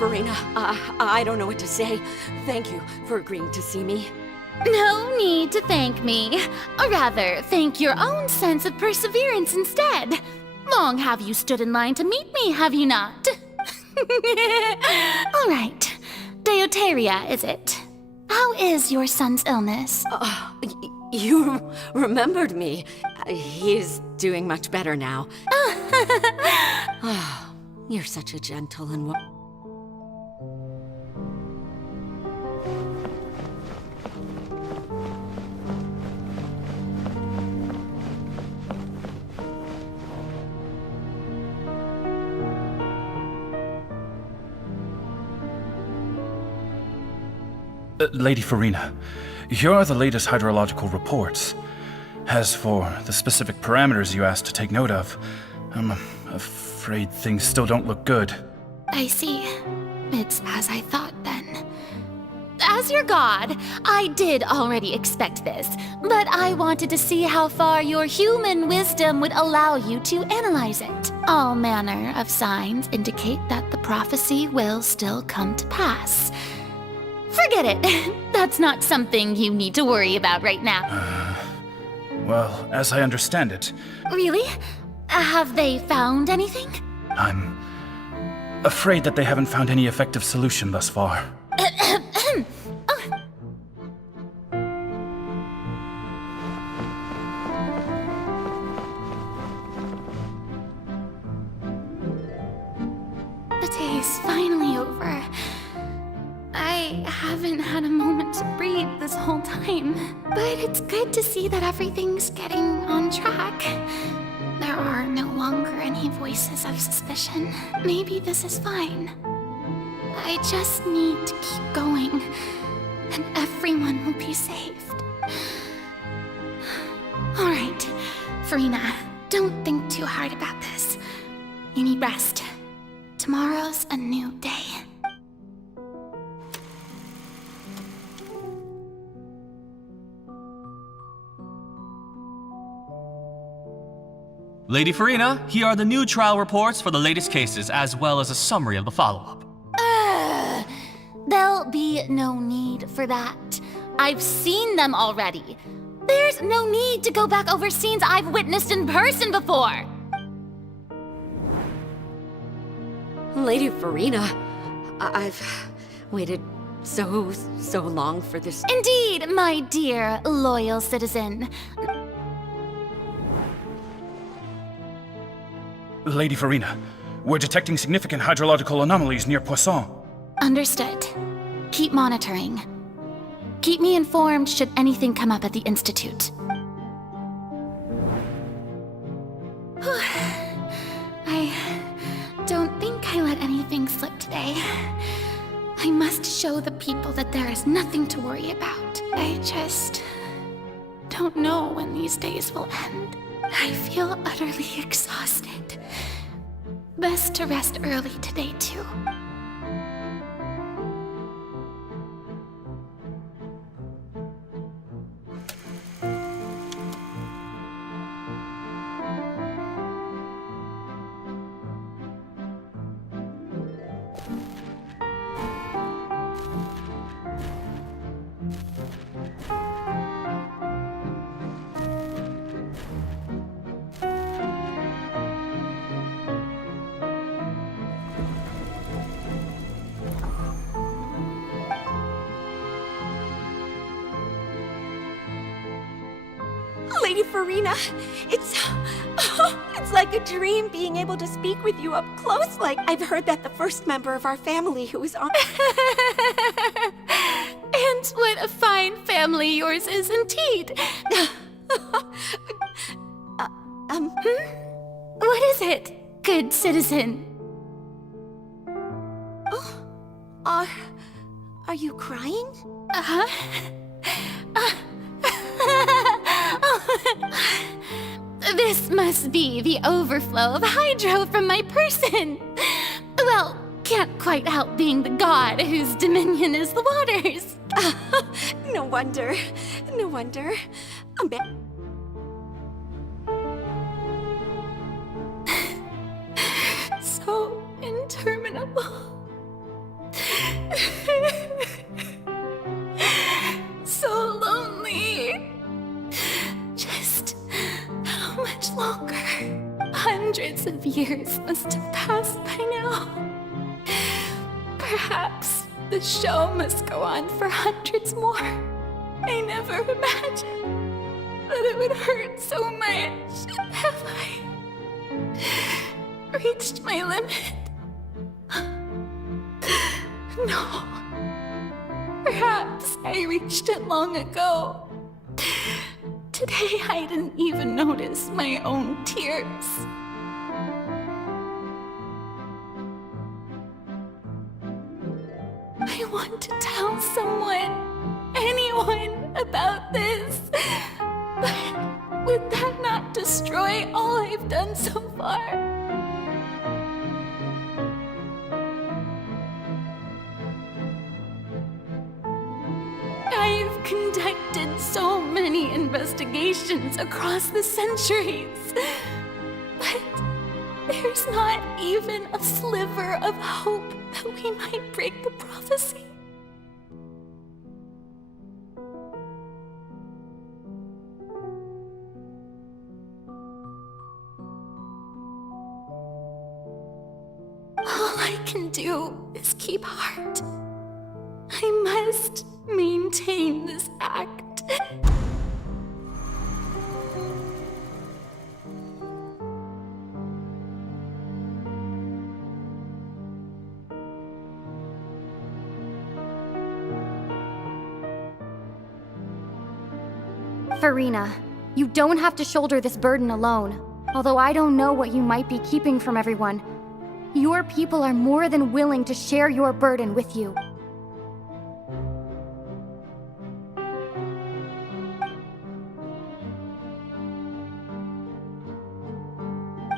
Farina, I don't know what to say. Thank you for agreeing to see me. No need to thank me. Or rather, thank your own sense of perseverance instead. Long have you stood in line to meet me, have you not? All right. Deuteria, is it? How is your son's illness? You remembered me. He's doing much better now. Oh, you're such a gentle and... Lady Farina, here are the latest hydrological reports. As for the specific parameters you asked to take note of, I'm afraid things still don't look good. I see. It's as I thought then. As your god, I did already expect this, but I wanted to see how far your human wisdom would allow you to analyze it. All manner of signs indicate that the prophecy will still come to pass. Forget it. That's not something you need to worry about right now. Well, as I understand it... Really? Have they found anything? I'm afraid that they haven't found any effective solution thus far. The day is finally over. I haven't had a moment to breathe this whole time, but it's good to see that everything's getting on track. There are no longer any voices of suspicion. Maybe this is fine. I just need to keep going, and everyone will be saved. All right, Farina, don't think too hard about this. You need rest. Tomorrow's a new day. Lady Farina, here are the new trial reports for the latest cases, as well as a summary of the follow-up. There'll be no need for that. I've seen them already. There's no need to go back over scenes I've witnessed in person before. Lady Farina, I've waited so long for this. Indeed, my dear, loyal citizen. Lady Farina, we're detecting significant hydrological anomalies near Poisson. Understood. Keep monitoring. Keep me informed should anything come up at the Institute. I don't think I let anything slip today. I must show the people that there is nothing to worry about. I just don't know when these days will end. I feel utterly exhausted. Best to rest early today, too. Lady Farina, it's like a dream being able to speak with you up close. Like, I've heard that the first member of our family who was on... And what a fine family yours is indeed. What is it, good citizen? Oh, are you crying? Uh-huh. This must be the overflow of hydro from my person. Well, can't quite help being the god whose dominion is the waters. No wonder. No wonder. So interminable. So lonely. Just how much longer? Hundreds of years must have passed by now. Perhaps the show must go on for hundreds more. I never imagined that it would hurt so much. Have I reached my limit? No. Perhaps I reached it long ago. Today I didn't even notice my own tears. I want to tell someone, anyone, about this. But would that not destroy all I've done so far? I've conducted so many investigations across the centuries, but there's not even a sliver of hope that we might break the prophecy. All I can do is keep heart. I must maintain this act. Farina, you don't have to shoulder this burden alone. Although I don't know what you might be keeping from everyone, your people are more than willing to share your burden with you.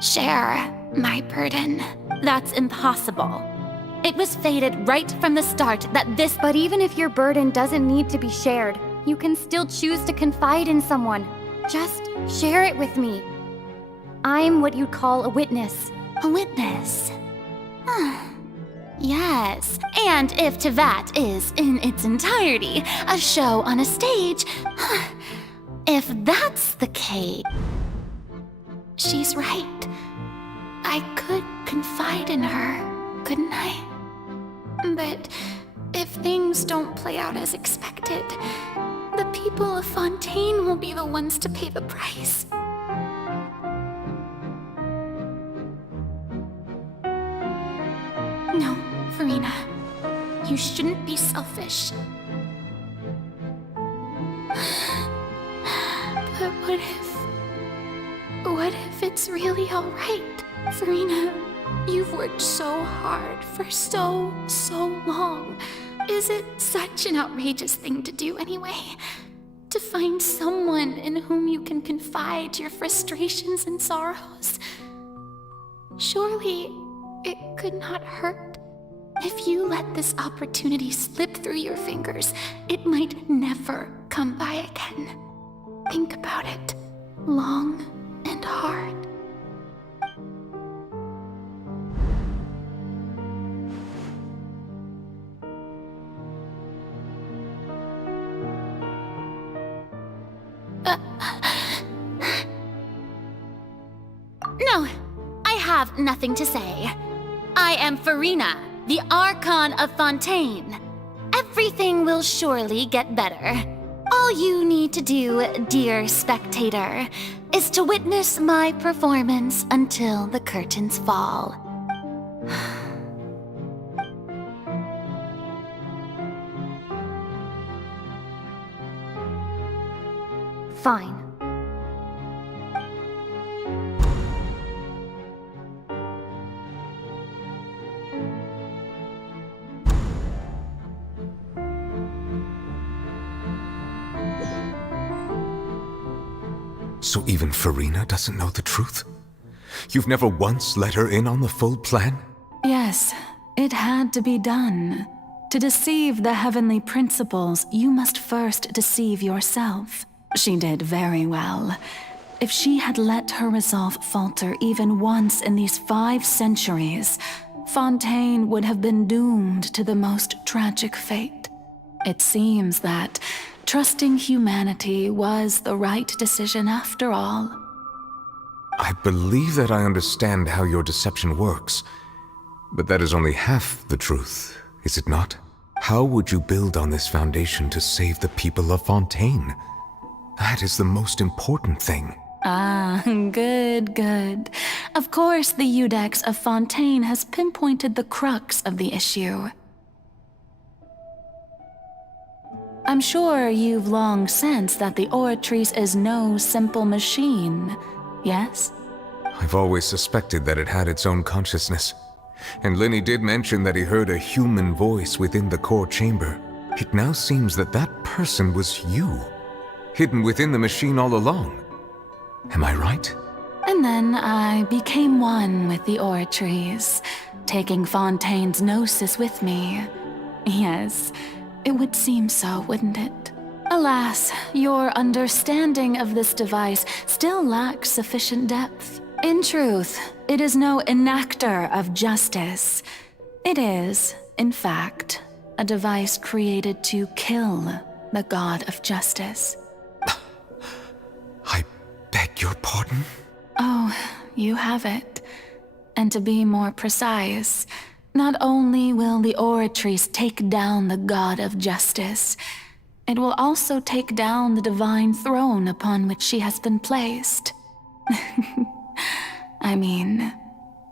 Share my burden. That's impossible. It was fated right from the start that this— But even if your burden doesn't need to be shared, you can still choose to confide in someone. Just share it with me. I'm what you'd call a witness. A witness. Yes, and if Tevat is, in its entirety, a show on a stage, if that's the case, she's right. I could confide in her, couldn't I? But if things don't play out as expected, the people of Fontaine will be the ones to pay the price. No, Farina. You shouldn't be selfish. But what if it's really alright? Farina, you've worked so hard for so long. Is it such an outrageous thing to do anyway? To find someone in whom you can confide your frustrations and sorrows? Surely it could not hurt. If you let this opportunity slip through your fingers, it might never come by again. Think about it long and hard. No, I have nothing to say. I am Farina, the Archon of Fontaine. Everything will surely get better. All you need to do, dear spectator, is to witness my performance until the curtains fall. Fine. So even Farina doesn't know the truth? You've never once let her in on the full plan? Yes, it had to be done. To deceive the heavenly principles, you must first deceive yourself. She did very well. If she had let her resolve falter even once in these 5 centuries, Fontaine would have been doomed to the most tragic fate. It seems that trusting humanity was the right decision after all. I believe that I understand how your deception works, but that is only half the truth, is it not? How would you build on this foundation to save the people of Fontaine? That is the most important thing. Ah, good. Of course, the Iudex of Fontaine has pinpointed the crux of the issue. I'm sure you've long sensed that the Oratrice is no simple machine, yes? I've always suspected that it had its own consciousness. And Lenny did mention that he heard a human voice within the core chamber. It now seems that that person was you, hidden within the machine all along. Am I right? And then I became one with the Oratrice, taking Fontaine's gnosis with me. Yes, it would seem so, wouldn't it? Alas, your understanding of this device still lacks sufficient depth. In truth, it is no enactor of justice. It is, in fact, a device created to kill the god of justice. I beg your pardon? Oh, you have it. And to be more precise, not only will the Oratrice take down the god of justice, it will also take down the divine throne upon which she has been placed. I mean,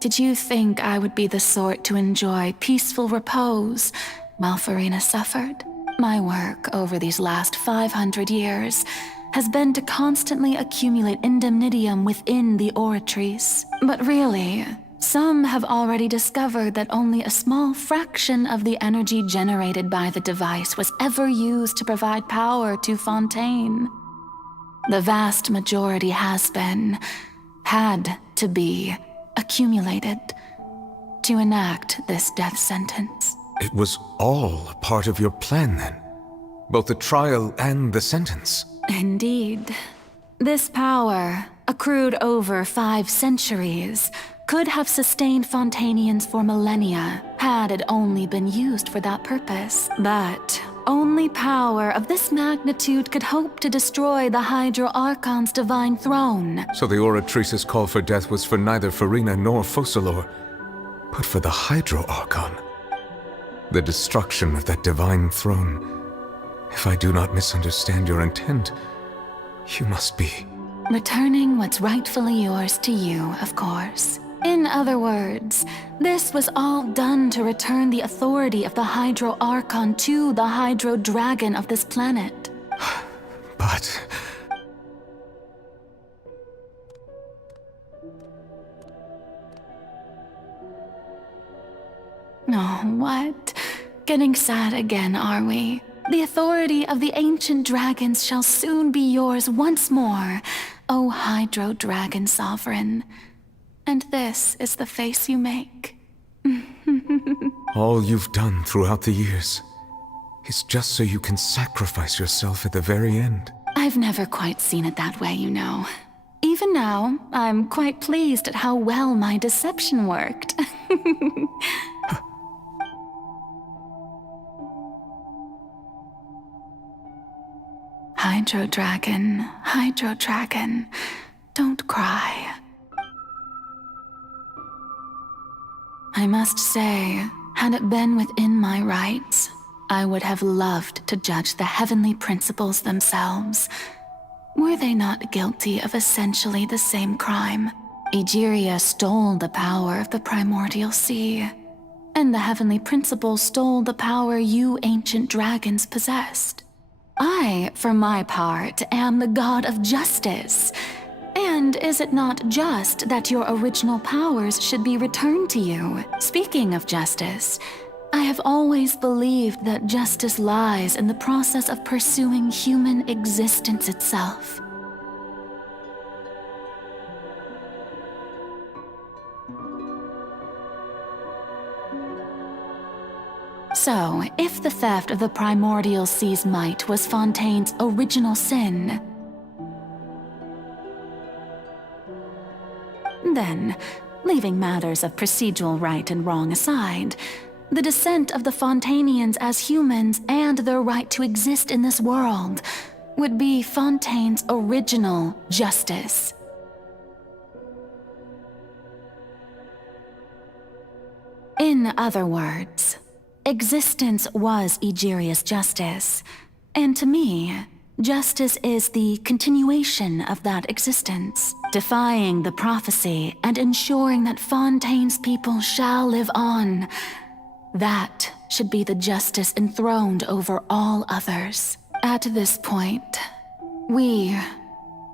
did you think I would be the sort to enjoy peaceful repose while Farina suffered? My work over these last 500 years has been to constantly accumulate indemnitium within the Oratrice. But really, some have already discovered that only a small fraction of the energy generated by the device was ever used to provide power to Fontaine. The vast majority had to be accumulated to enact this death sentence. It was all a part of your plan then? Both the trial and the sentence? Indeed. This power, accrued over 5 centuries, could have sustained Fontainians for millennia had it only been used for that purpose. But only power of this magnitude could hope to destroy the Hydro Archon's divine throne. So the Oratrice's call for death was for neither Farina nor Focalor, but for the Hydro Archon. The destruction of that divine throne. If I do not misunderstand your intent, you must be... returning what's rightfully yours to you, of course. In other words, this was all done to return the authority of the Hydro Archon to the Hydro Dragon of this planet. But... Oh, what? Getting sad again, are we? The authority of the ancient dragons shall soon be yours once more, O Hydro Dragon Sovereign. And this is the face you make. all you've done throughout the years is just so you can sacrifice yourself at the very end. I've never quite seen it that way, you know. Even now, I'm quite pleased at how well my deception worked. Hydro Dragon, don't cry. I must say, had it been within my rights, I would have loved to judge the heavenly principles themselves. Were they not guilty of essentially the same crime? Egeria stole the power of the primordial sea, and the heavenly principles stole the power you ancient dragons possessed. I, for my part, am the god of justice. And is it not just that your original powers should be returned to you? Speaking of justice, I have always believed that justice lies in the process of pursuing human existence itself. So, if the theft of the primordial sea's might was Fontaine's original sin, then Leaving matters of procedural right and wrong aside, the descent of the Fontainians as humans and their right to exist in this world would be Fontaine's original justice. In other words, existence was Egeria's justice, and to me, justice is the continuation of that existence, defying the prophecy and ensuring that Fontaine's people shall live on. That should be the justice enthroned over all others. At this point, we,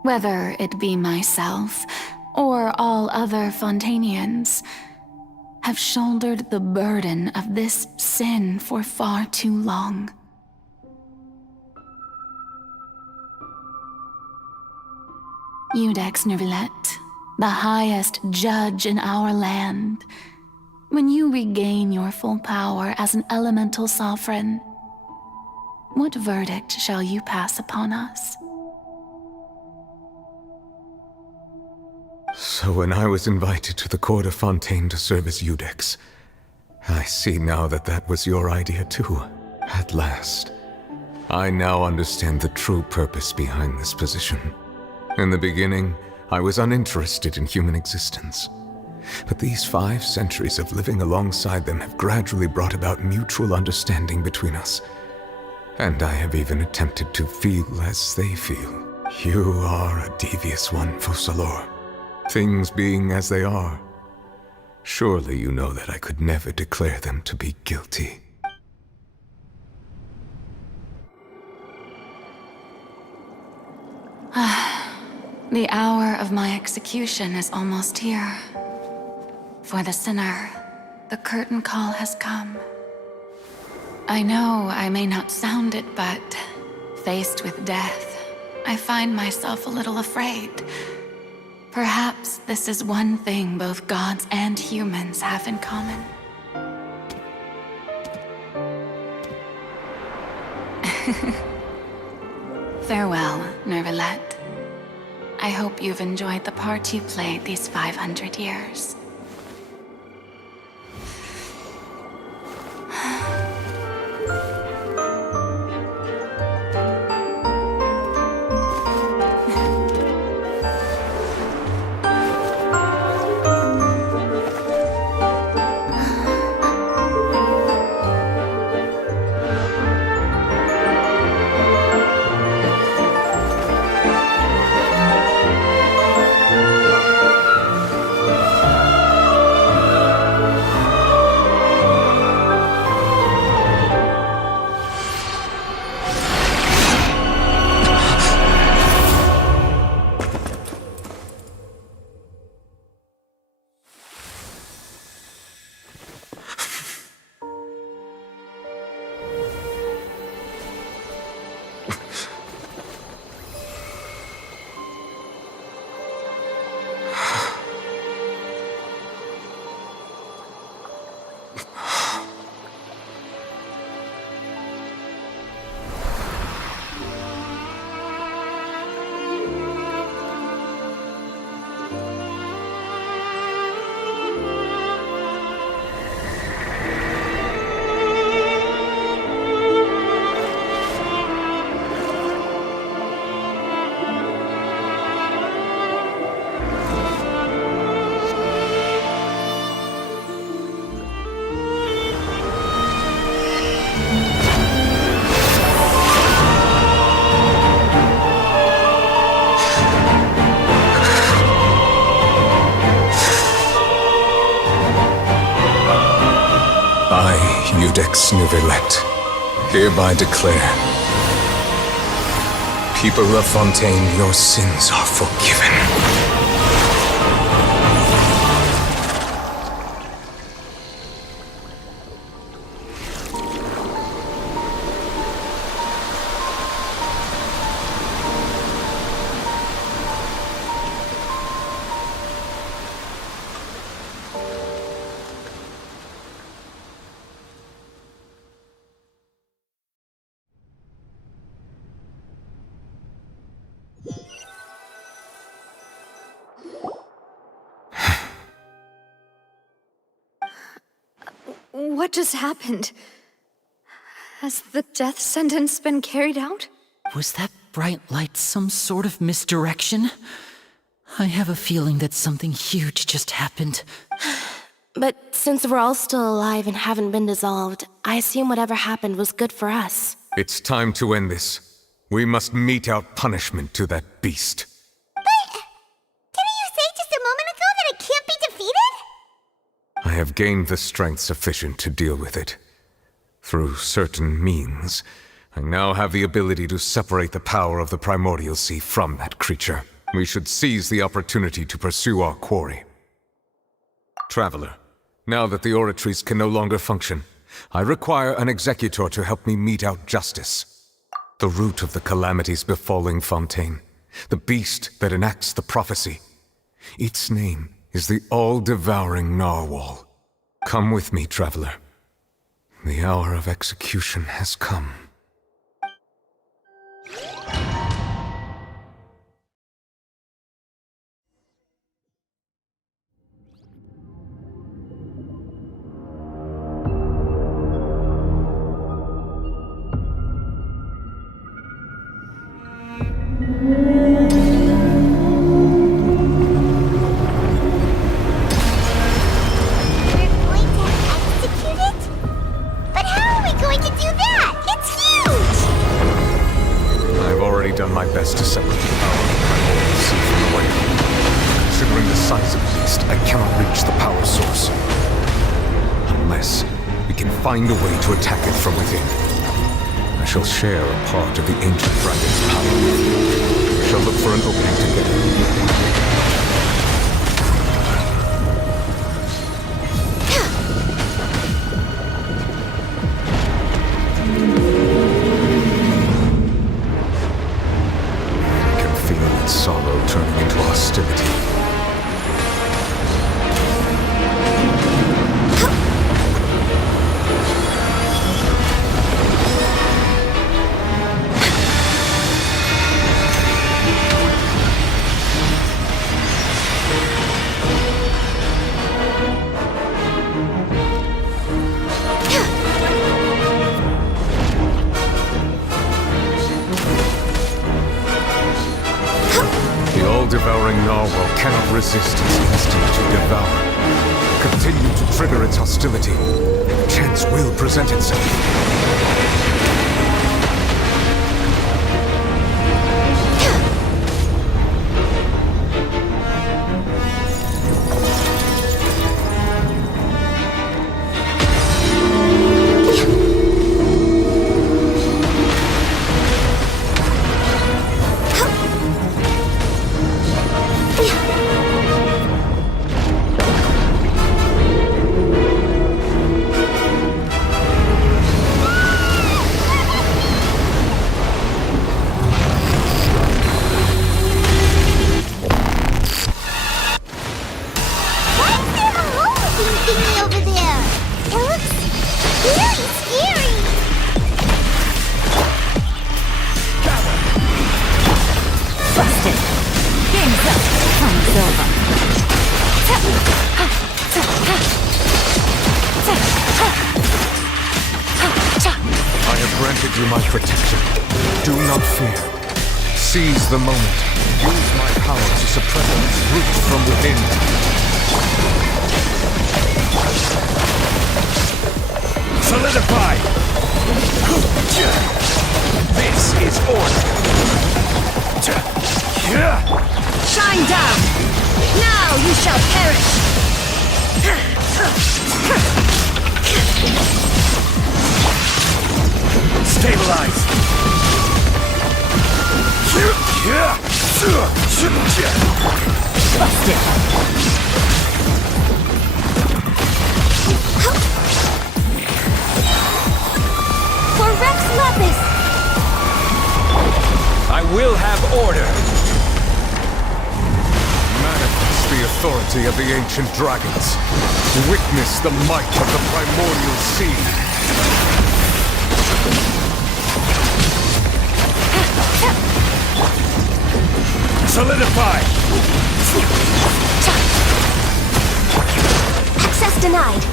whether it be myself or all other Fontainians, have shouldered the burden of this sin for far too long. Iudex Neuvillette, the highest judge in our land, when you regain your full power as an elemental sovereign, what verdict shall you pass upon us? So when I was invited to the court of Fontaine to serve as Iudex, I see now that that was your idea too. At last. I now understand the true purpose behind this position. In the beginning, I was uninterested in human existence. But these 5 centuries of living alongside them have gradually brought about mutual understanding between us. And I have even attempted to feel as they feel. You are a devious one, Focalors. Things being as they are, surely you know that I could never declare them to be guilty. The hour of my execution is almost here. For the sinner, the curtain call has come. I know I may not sound it, but faced with death, I find myself a little afraid. Perhaps this is one thing both gods and humans have in common. Farewell, Neuvillette. I hope you've enjoyed the part you played these 500 years. Iudex Neuvillette, hereby declare, people of Fontaine, your sins are forgiven. What just happened? Has the death sentence been carried out? Was that bright light some sort of misdirection? I have a feeling that something huge just happened. But since we're all still alive and haven't been dissolved, I assume whatever happened was good for us. It's time to end this. We must mete out punishment to that beast. Didn't you say just a moment ago that it can't be defeated? I have gained the strength sufficient to deal with it. Through certain means, I now have the ability to separate the power of the primordial sea from that creature. We should seize the opportunity to pursue our quarry. Traveler, now that the oratories can no longer function, I require an executor to help me mete out justice. The root of the calamities befalling Fontaine, the beast that enacts the prophecy. Its name is the all-devouring narwhal. Come with me, traveler. The hour of execution has come. To separate the power of the primordial sea from the whale. Considering the size of the beast, I cannot reach the power source. Unless we can find a way to attack it from within. I shall share a part of the ancient dragon's power. We shall look for an opening together. Sorrow turning into hostility. Devouring narwhal cannot resist its instinct to devour. Continue to trigger its hostility. A chance will present itself. Granted you my protection. Do not fear. Seize the moment. Use my power to suppress its roots from within. Solidify! This is order! Shine down! Now you shall perish! Stabilize! Busted! For Rex Lapis! I will have order! Manifest the authority of the ancient dragons. Witness the might of the primordial sea. Solidify! Access denied.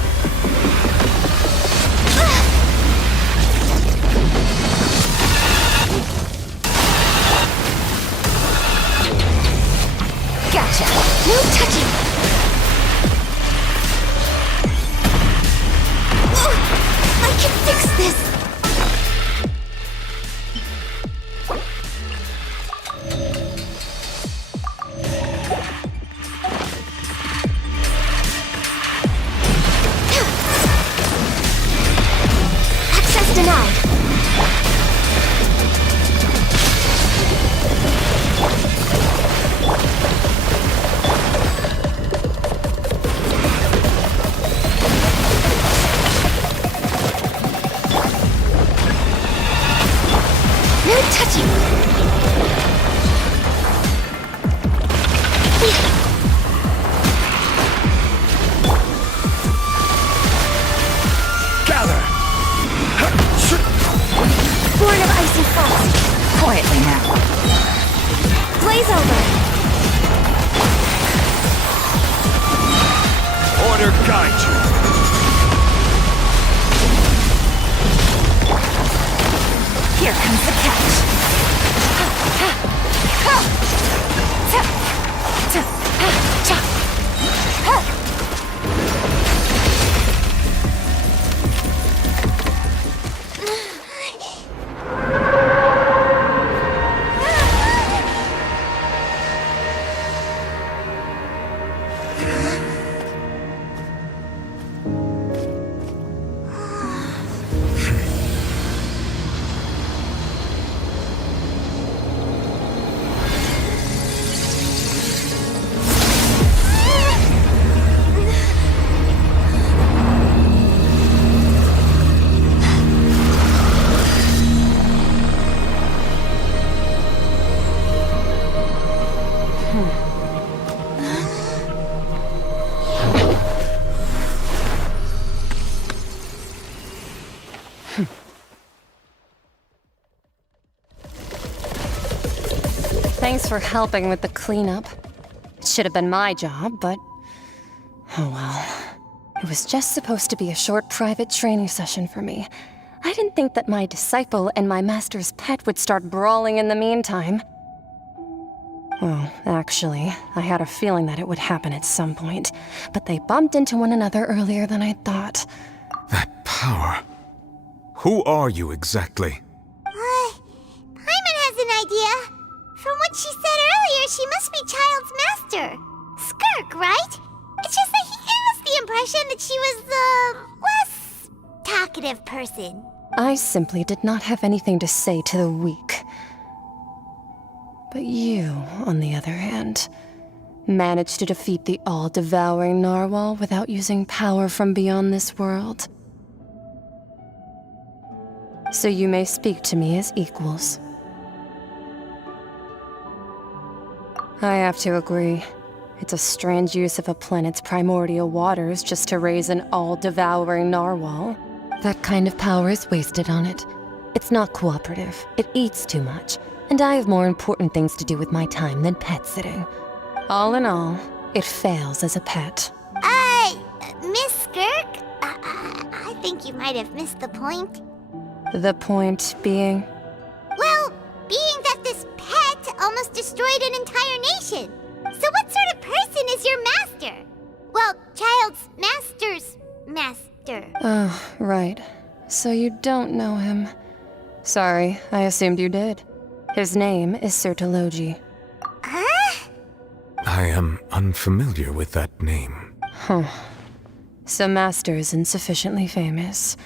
Gather! Born of ice and frost. Quietly now. Blaze over. Order guide you! Here comes the catch. Thanks for helping with the cleanup. It should have been my job, but... oh well. It was just supposed to be a short private training session for me. I didn't think that my disciple and my master's pet would start brawling in the meantime. Well, actually, I had a feeling that it would happen at some point, but they bumped into one another earlier than I thought. That power. Who are you exactly? Paimon has an idea. From what she said earlier, she must be Child's master. Skirk, right? It's just that he gave us the impression that she was the less talkative person. I simply did not have anything to say to the weak. But you, on the other hand, managed to defeat the all-devouring narwhal without using power from beyond this world. So you may speak to me as equals. I have to agree. It's a strange use of a planet's primordial waters just to raise an all-devouring narwhal. That kind of power is wasted on it. It's not cooperative. It eats too much. And I have more important things to do with my time than pet sitting. All in all, it fails as a pet. Miss Skirk? I think you might have missed the point. The point being? Well, being that this pet almost destroyed an entire nation. So what sort of person is your master? Well, Child's master's master. Oh, right. So you don't know him. Sorry, I assumed you did. His name is Sertologi. Huh? I am unfamiliar with that name. Huh. So Master isn't sufficiently famous.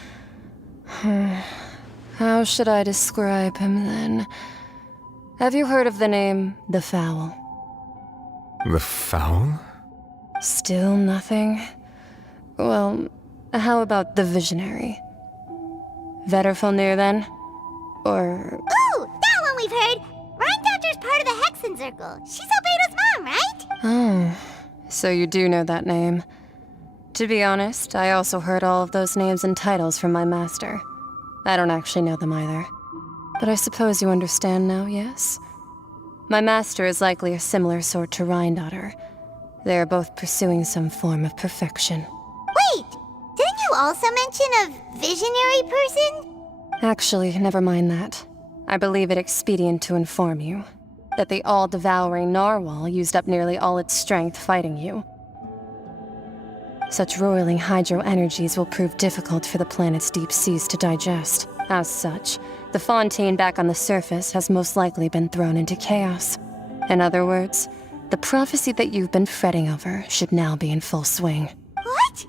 How should I describe him then? Have you heard of the name The Fowl? The Fowl? Still nothing? Well, how about the Visionary? Vetterfulnir then? Or... Ooh, that one we've heard! Rhindaughter's part of the Hexen Circle. She's Albedo's mom, right? Oh, so you do know that name. To be honest, I also heard all of those names and titles from my master. I don't actually know them either. But I suppose you understand now, yes? My master is likely a similar sort to Rhindaughter. They are both pursuing some form of perfection. Wait! Didn't you also mention a visionary person? Actually, never mind that. I believe it expedient to inform you that the all-devouring narwhal used up nearly all its strength fighting you. Such roiling hydro energies will prove difficult for the planet's deep seas to digest. As such, the fontaine back on the surface has most likely been thrown into chaos. In other words, the prophecy that you've been fretting over should now be in full swing. What?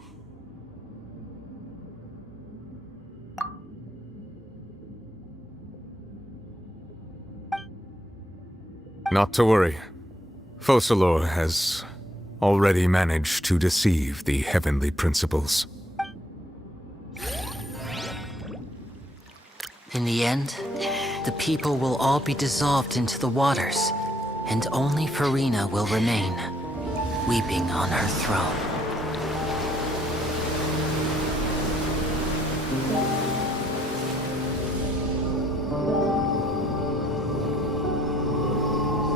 Not to worry. Focalor has already managed to deceive the heavenly principles. In the end, the people will all be dissolved into the waters, and only Farina will remain, weeping on her throne.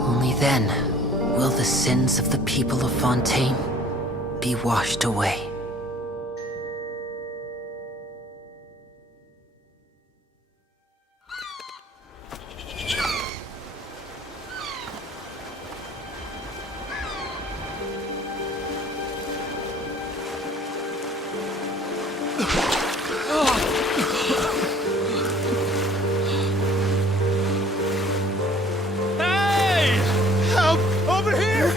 Only then will the sins of the people of Fontaine be washed away. Hey! Help! Over here!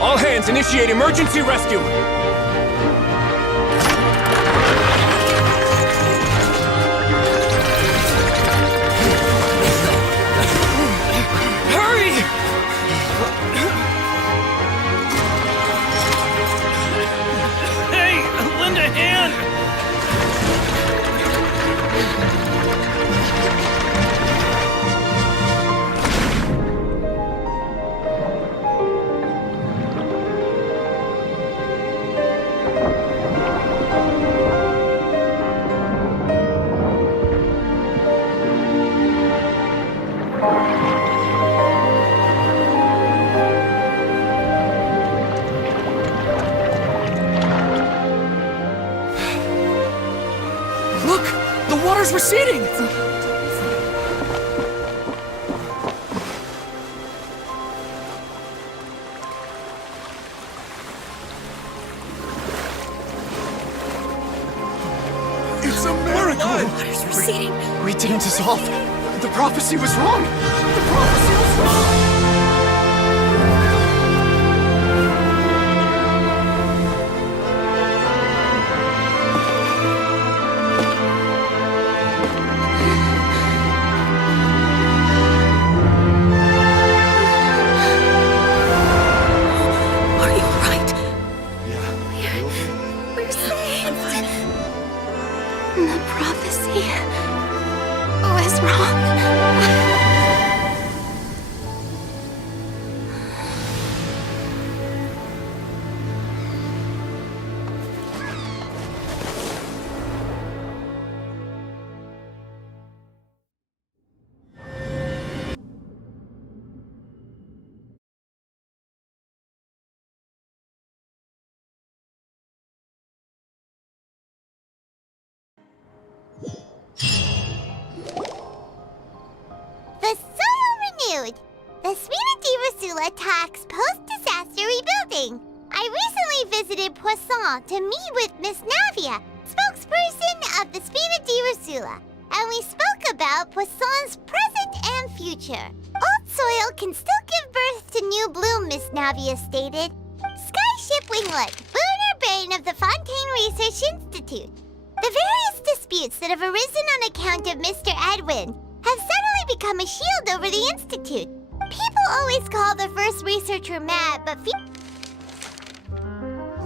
All hands, initiate emergency rescue! Hurry! Hey, lend a hand! Look! The water's receding! It's a miracle! Water's receding. We didn't dissolve. The prophecy was wrong! The prophecy was wrong! Are you alright? Yeah. We're saved. The prophecy was wrong. The soil renewed. The Spina di Rosula attacks post-disaster rebuilding. I recently visited Poisson to meet with Miss Navia, spokesperson of the Spina di Rosula, and we spoke about Poisson's present and future. Old soil can still give birth to new bloom, Miss Navia stated. Skyship Winglet, lunar brain of the Fontaine Research Institute. The various disputes that have arisen on account of Mr. Edwin have suddenly become a shield over the Institute. People always call the first researcher mad, but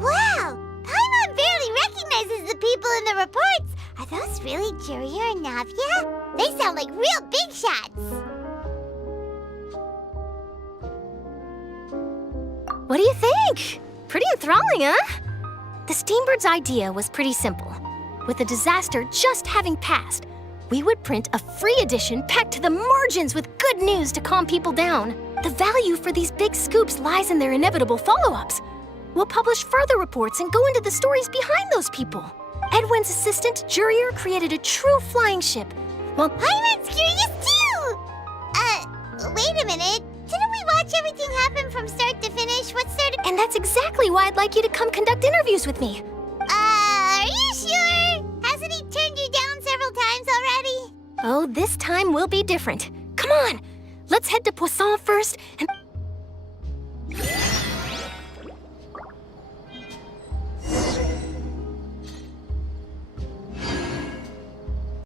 wow! Paimon barely recognizes the people in the reports. Are those really Jurier and Navia? They sound like real big shots. What do you think? Pretty enthralling, huh? The Steambird's idea was pretty simple. With the disaster just having passed, we would print a free edition packed to the margins with good news to calm people down. The value for these big scoops lies in their inevitable follow-ups. We'll publish further reports and go into the stories behind those people. Edwin's assistant, Jurier, created a true flying ship, while Paimon's curious too! Wait a minute. Didn't we watch watch everything happen from start to finish, what sort of... And that's exactly why I'd like you to come conduct interviews with me. Are you sure? Hasn't he turned you down several times already? Oh, this time will be different. Come on! Let's head to Poisson first, and